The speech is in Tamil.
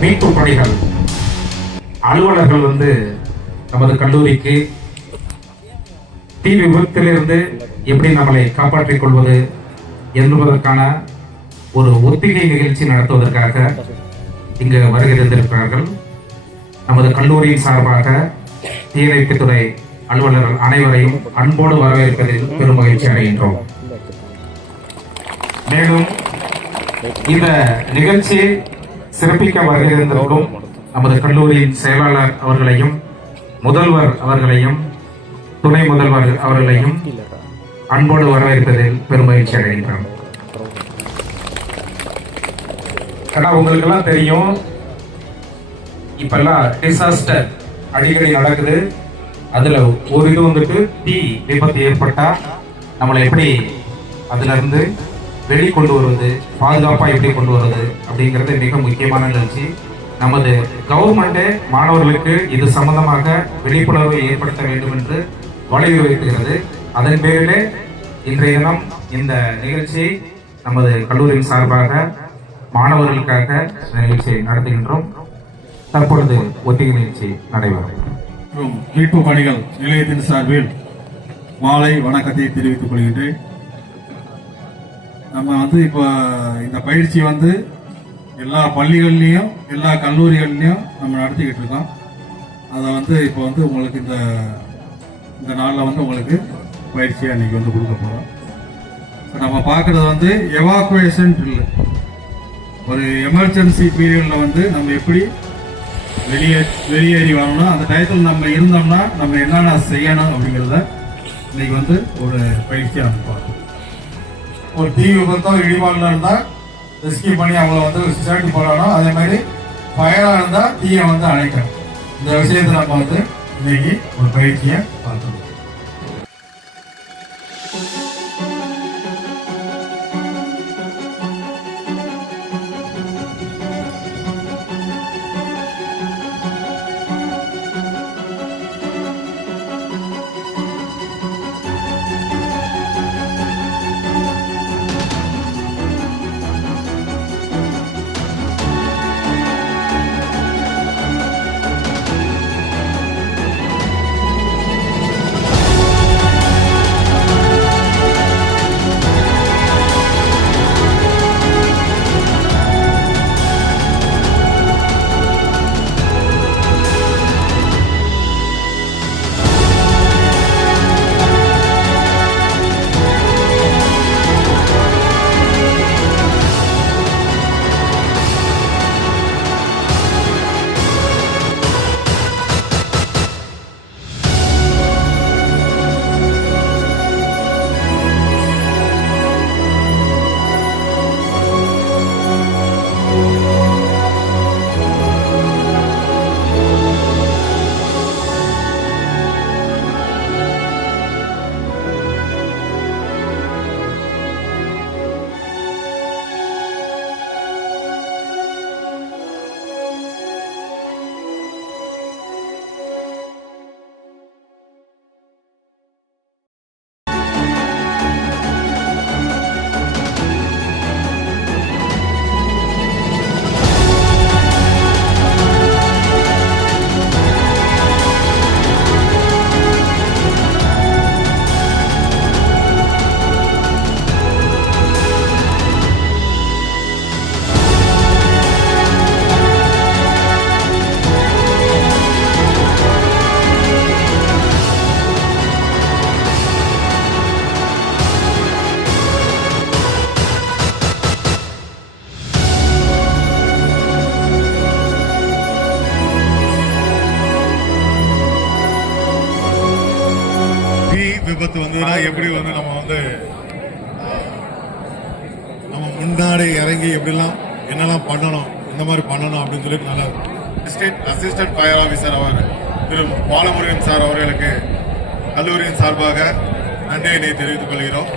மீட்பு பணிகள் அலுவலர்கள் நமது கல்லூரிக்கு தீ விபத்திலிருந்து எப்படி நம்மளை காப்பாற்றிக் கொள்வது என்பதற்கான ஒரு ஒத்திகை நிகழ்ச்சி நடத்துவதற்காக இங்கு வருகை தந்திருக்கிறார்கள். நமது கல்லூரியின் சார்பாக தீயணைப்புத்துறை அலுவலர்கள் அனைவரையும் அன்போடு வரவேற்பதில் பெரும் மகிழ்ச்சி அடைகின்றோம். மேலும் இந்த நிகழ்ச்சியை சிறப்பிக்க வருகை தந்திருக்கும் நமது கல்லூரியின் செயலாளர் அவர்களையும், முதல்வர் அவர்களையும், துணை முதல்வர் அவர்களையும் அன்போடு வரவேற்பதில் பெரும் மகிழ்ச்சி அடைகின்றோம். உங்களுக்கெல்லாம் தெரியும், இப்பெல்லாம் டிசாஸ்டர் அடிக்கடி நடக்குது. அதுல ஒரு இது தீ விபத்து ஏற்பட்டா நம்மளை எப்படி அதுல இருந்து வெளிக்கொண்டு வருவது, பாதுகாப்பா எப்படி கொண்டு வருவது அப்படிங்கிறது மிக முக்கியமான நிகழ்ச்சி. நமது கவர்மெண்டே மாணவர்களுக்கு இது சம்பந்தமாக விழிப்புணர்வை ஏற்படுத்த வேண்டும் என்று வலியுறுத்துகிறது. அதன் பேரிலே இன்றைய தினம் இந்த நிகழ்ச்சியை நமது கல்லூரியின் சார்பாக மாணவர்களுக்காக நிகழ்ச்சியை நடத்துகின்றோம். தற்பொழுது ஒத்திகை நிகழ்ச்சி நடைபெறும். மீட்பு பணிகள் நிலையத்தின் சார்பில் மாலை வணக்கத்தை தெரிவித்துக் கொள்கின்றேன். நம்ம இப்போ இந்த பயிற்சி எல்லா பள்ளிகள்லையும் எல்லா கல்லூரிகள்லையும் நம்ம நடத்திக்கிட்டு இருக்கோம். அதை இப்போ உங்களுக்கு இந்த நாளில் உங்களுக்கு பயிற்சியாக இன்னைக்கு கொடுக்க போகிறோம். நம்ம பார்க்குறது எவாக்குவேஷன் ட்ரில். ஒரு எமர்ஜென்சி பீரியடில் நம்ம எப்படி வெளியேறி வரணும், அந்த டயத்தில் நம்ம இருந்தோம்னா நம்ம என்னென்ன செய்யணும் அப்படிங்கிறத இன்னைக்கு ஒரு பயிற்சியாக பார்க்கணும். ஒரு தீ விபத்தோ இடிபாலில் இருந்தால் ரெஸ்கியூ பண்ணி அவங்கள சேர்த்து போடணும். அதே மாதிரி ஃபயராக இருந்தால் தீயை அணைக்கணும். இந்த விஷயத்தை நம்ம இன்னைக்கு ஒரு பயிற்சியை பார்க்கணும். விபத்து வந்ததுன்னா எப்படி நம்ம முன்னாடி இறங்கி எப்படிலாம் என்னெல்லாம் பண்ணணும், இந்த மாதிரி பண்ணணும் அப்படின்னு சொல்லிட்டு நல்லா அசிஸ்டன்ட் ஃபயர் ஆஃபீஸர் அவர் திரு பாலமுருகன் சார் அவர்களுக்கு கல்லூரியின் சார்பாக நன்றியினை தெரிவித்துக் கொள்கிறோம்.